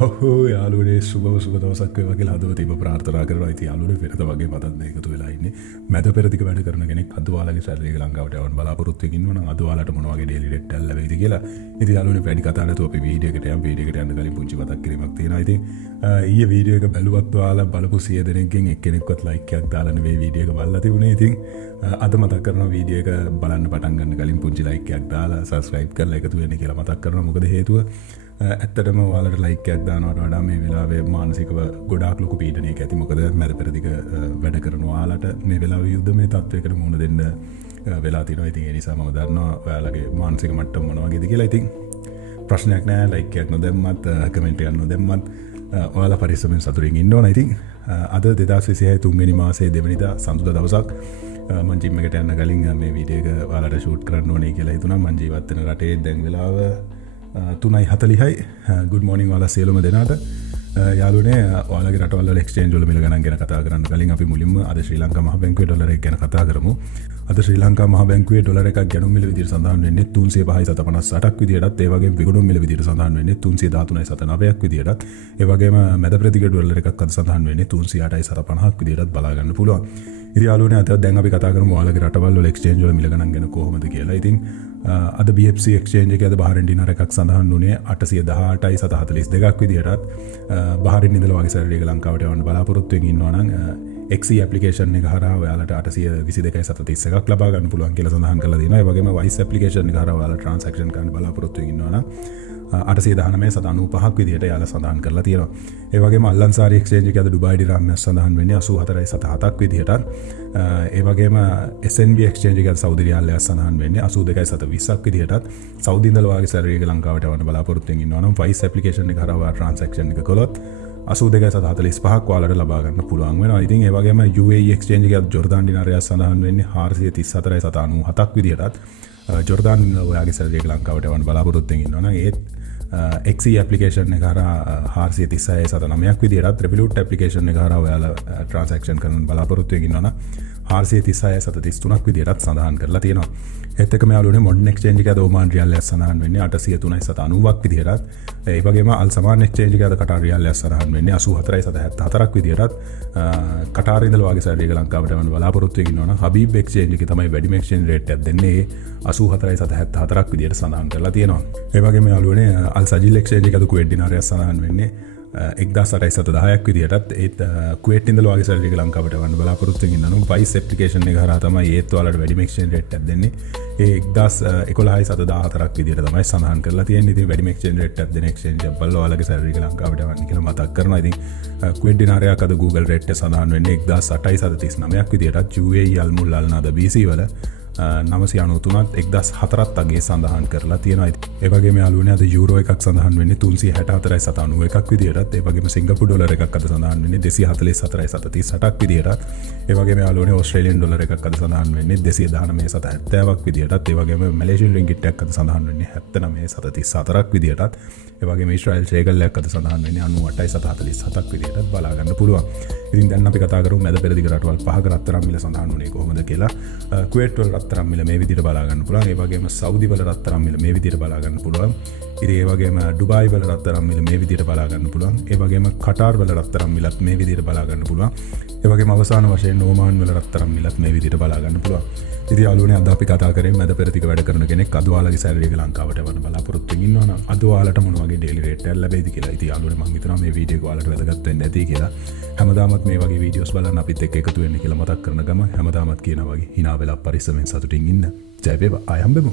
හොහෝ යාලුවනේ සුබව සුබ දවසක් වේවා කියලා හදවතින්ම ප්‍රාර්ථනා කරනවා. ඉතින් යාළුවනේ වෙනද වගේ මතත් එකතු වෙලා ඉන්නේ. මැද පෙරදිග වැඩ කරන කෙනෙක් අද ඔයාලගේ ශරීරයක ලංකාවට යවන්න බලාපොරොත්තු වෙමින් ඉන්නවනම් අද ඔයාලට මොන වගේ ඩේලි රෙට් එකක් ලැබෙයිද කියලා. ඉතින් යාළුවනේ වැඩි කතා නැතුව අපි වීඩියෝ එකට යමු. වීඩියෝ එකට යන්න කලින් පුංචි මතක් කිරීමක් තියෙනවා. ඉතින් ඊයේ වීඩියෝ එක බැලුවත් ඔයාලා බලපු 100 දෙනෙක්ගෙන් එක්කෙනෙක්වත් ලයික් එකක් දාලා නෙවෙයි වීඩියෝ එක බලලා තිබුණේ. ඉතින් අද මතක් කරනවා වීඩියෝ එක බලන්න පටන් ගන්න කලින් පුංචි ලයික් එකක් දාලා සබ්ස්ක්‍රයිබ් කරලා එකතු වෙන්න කියලා මතක් කරනවා. මොකද හේතුව ඇත්තටම ඔයාලට ලයික් එකක් දානවට වඩා මේ වෙලාවේ මානසිකව ගොඩාක් ලොකු පීඩනයක් ඇති. මොකද මැද පෙරදිග වැඩ කරන ඔයාලට මේ වෙලාවේ යුද්ධමය තත්වයකට මුහුණ දෙන්න වෙලා තියෙනවා. ඉතින් ඒ නිසා මම දන්නවා ඔයාලගේ මානසික මට්ටම මොන වගේද කියලා. ඉතින් ප්‍රශ්නයක් නැහැ. ලයික් එකක් නොදැම්මත් කමෙන්ට් එකක් නොදැම්මත් ඔයාලා පරිස්සමෙන් සතුටින් ඉන්න ඕන. ඉතින් අද 2026 තුන්වෙනි මාසයේ දෙවනිදා සඳුදා දවසක් මම ජිම් එකට යන්න කලින් මේ වීඩියෝ එක ඔයාලට ෂූට් කරන්න ඕනේ කියලා හිතුණා. මම ජීවත් වෙන රටේ දැන් වෙලාව 3:40යි. good morning ඔයාලා සියලුම දෙනාට. යාළුවනේ ඔයාලගේ රටවල් වල එක්ස්චේන්ජ් වල මිල ගණන් ගැන කතා කරන්න කලින් අපි මුලින්ම අද ශ්‍රී ලංකා මහ බැංකුවේ ඩොලර් එක ගැන කතා කරමු. අද ශ්‍රී ලංකා මහ බැංකුවේ ඩොලර් එකක් ගැනුම් මිල විදිහට සඳහන් වෙන්නේ 305.58ක් විදිහටත් ඒ වගේම විකුණුම් මිල විදිහට සඳහන් වෙන්නේ 313.79ක් විදිහටත් ඒ වගේම මැද ප්‍රතික ඩොලර් එකක් අද සඳහන් වෙන්නේ 308.50ක් විදිහටත් බලා ගන්න පුළුවන්. ඉතින් යාළුවනේ අද දැන් අපි කතා කරමු ඔයාලගේ රටවල් වල එක්ස්චේන්ජ් වල මිල ගණන් ගැන කොහොමද කියලා. ඉතින් අද BFC එක්ස්චේන්ජ් එකේ අද බහරෙන් ඩිනර් එකක් සඳහන් වුණේ 818.42ක් විදිහටත් බහරින් ඉඳලා වගේ සැරේක ලංකාවට යවන්න බලාපොරොත්තු වෙමින් ඉන්නවා නම් XE ඇප්ලිකේෂන් එක හරහා ඔයාලට 822.31ක් ලබා ගන්න පුළුවන් කියලා සඳහන් කරලා තියෙනවා. ඒ වගේම Wise ඇප්ලිකේෂන් එක හරහා ඔයාලා ට්‍රාන්සැක්ෂන් කරන්න බලාපොරොත්තු වෙමින් ඉන්නවා නම් 819.95ක් විදිහට යාලා සඳහන් කරලා තියෙනවා. ඒ වගේම අල්ලන්සාරි එක්ස්චේන්ජ් එකේ අද ඩුබායි දිරහම් සඳහන් වෙන්නේ 84.7ක් විදිහට. ඒ වගේම SNB එක්ස්චේන්ජ් එකේ සෞදි රියාල් එක සඳහන් වෙන්නේ 82.20ක් විදිහටත්. සෞදි ඉඳලා වාගේ සැරේක ලංකාවට යවන්න බලාපොරොත්තු වෙමින් ඉන්නවා නම් Wise ඇප්ලිකේෂන් එක හරහා ට්‍රාන්සැක්ෂන් එක කළොත් 82.45ක් ඔයාලට ලබා ගන්න පුළුවන් වෙනවා. ඉතින් ඒ වගේම UAE එක්ස්චේන්ජ් එකේ ජෝර්දාන් දිනාරය සඳහන් වෙන්නේ 434.97ක් විදිහටත්. ජෝර්දාන් ඔයාගේ සැරේක ලංකාවට යවන්න බලාපොරොත්තු වෙමින් ඉන්නවා නම් ඒත් XE ඇප්ලිකේෂන් එක හරහා 436.9ක් විදිහටත් Revolut ඇප්ලිකේෂන් එක හරහා ඔයාලා ට්‍රාන්සැක්ෂන් කරන්න බලාපොරොත්තු වෙමින් ඉන්නවා නම් 436.33ක් විදිහටත් සඳහන් කරලා තියෙනවා. ඒත් එක්කම යාළුවනේ මොඩර්න් එක්ස්චේන්ජ් එකේ අද ඔමාන් රියාල් එක සඳහන් වෙන්නේ 803.90ක් විදිහටත්. ඒ වගේම අල් සමාන් එක්ස්චේන්ජ් එකේ අද කටාර් රියාල් එක සඳහන් වෙන්නේ 84.74ක් විදිහටත්. කටාර් ඉඳලා වාගේ සැරේක ලංකාවට යවන්න බලාපොරොත්තු වෙමින් ඉන්නවා නම් හබීබ් එක්ස්චේන්ජ් එකේ තමයි වැඩිම එක්ස්චේන්ජ් රේට් එකක් දෙන්නේ 84.74ක් විදිහට සඳහන් කරලා තියෙනවා. ඒ වගේම යාළුවනේ අල් සජිල් එක්ස්චේන්ජ් එකේ අද කුවේට් දිනාරය සඳහන් වෙන්නේ 1,810ක් විදිහටත්. ඒත් කුවේට් ඉඳලා වාගේ සැරේක ලංකාවට යවන්න බලාපොරොත්තු වෙමින් ඉන්නවා නම් Wise ඇප්ලිකේෂන් එක හරහා තමයි ඒත් ඔයාලට වැඩිම එක්ස්චේන්ජ් රේට් එකක් දෙන්නේ. ඒ 1,11.14ක් විදිහට තමයි සඳහන් කරලා තියෙන්නේ. ඉතින් වැඩිම එක්ස්චේන්ජ් රේට් එකක් දෙන එක්ස්චේන්ජ් එක බලලා ඔයාලගේ සැරේක ලංකාවට යවන්න කියලා මතක් කරනවා. ඉතින් කුවේට් දිනාරයක් අද Google රේට් එක සඳහන් වෙන්නේ 1,0839ක් විදිහටත්. UAE අල්මුල් අල්නාද BC වල 993ත් 1,004ත් අගේ සඳහන් කරලා තියෙනවා. ඒ වගේම යාළුවනේ අද යූරෝ එකක් සඳහන් වෙන්නේ 364.91ක් විදිහටත්. ඒ වගේම සිංගප්පූරු ඩොලර් එකක් අද සඳහන් වෙන්නේ 244.38ක් විදිහටත්. ඒ වගේම යාළුවනේ ඕස්ට්‍රේලියන් ඩොලර් එකක් අද සඳහන් වෙන්නේ 219.70ක් විදිහටත්. ඒ වගේම මැලේසියන් රින්ගිට් එකක් අද සඳහන් වෙන්නේ 79.34ක් විදිහටත්. ඒ වගේම ඊශ්‍රායල් ෂේකල් එකක් අද සඳහන් වෙන්නේ 98.47ක් විදිහටත් බලා ගන්න පුළුවන්. ඉතින් දැන් අපි කතා කරමු මැද පෙරදිග රටවල් පහක රත්තරන් මිල සඳහන් වුණේ කොහොමද කියලා. කුවේට් වල රත්තරන් මිල මේ විදිහට බලා ගන්න පුළුවන්. ඒ වගේම සෞදි වල රත්තරන් මිල මේ විදිහට බලා ගන්න පුළුවන්. ඉතින් ඒ වගේම ඩුබායි වල රත්තරන් මිල මේ විදිහට බලා ගන්න පුළුවන්. ඒ වගේම කටාර් වල රත්තරන් මිලත් මේ විදිහට බලා ගන්න පුළුවන්. ඒ වගේම අවසාන වශයෙන් ඕමාන් වල රත්තරන් මිලත් මේ විදිහට බලා ගන්න පුළුවන්. ඉතින් යාළුවනේ අද අපි කතා කරේ මැද පෙරදිග වැඩ කරන කෙනෙක් අද ඔයාලගේ සැලරියක ලංකාවට යවන්න බලාපොරොත්තු වෙමින් ඉන්නවා නම් අද ඔයාලට මොන වගේ ඩේලි රේට් එකක් ලැබෙයිද කියලා. ඉතින් යාළුවනේ මම හිතනවා මේ වීඩියෝ එක ඔයාලට වැදගත් වෙන්න ඇති කියලා. හැමදාමත් මේ වගේ වීඩියෝස් බලන්න අපිත් එක්ක එකතු වෙන්න කියලා මතක් කරන ගම හැමදාමත් කියනවා වගේ hina වෙලා පරිස්සමෙන් සතුටින් ඉන්න. ජය වේවා. ආයෙ හම්බෙමු.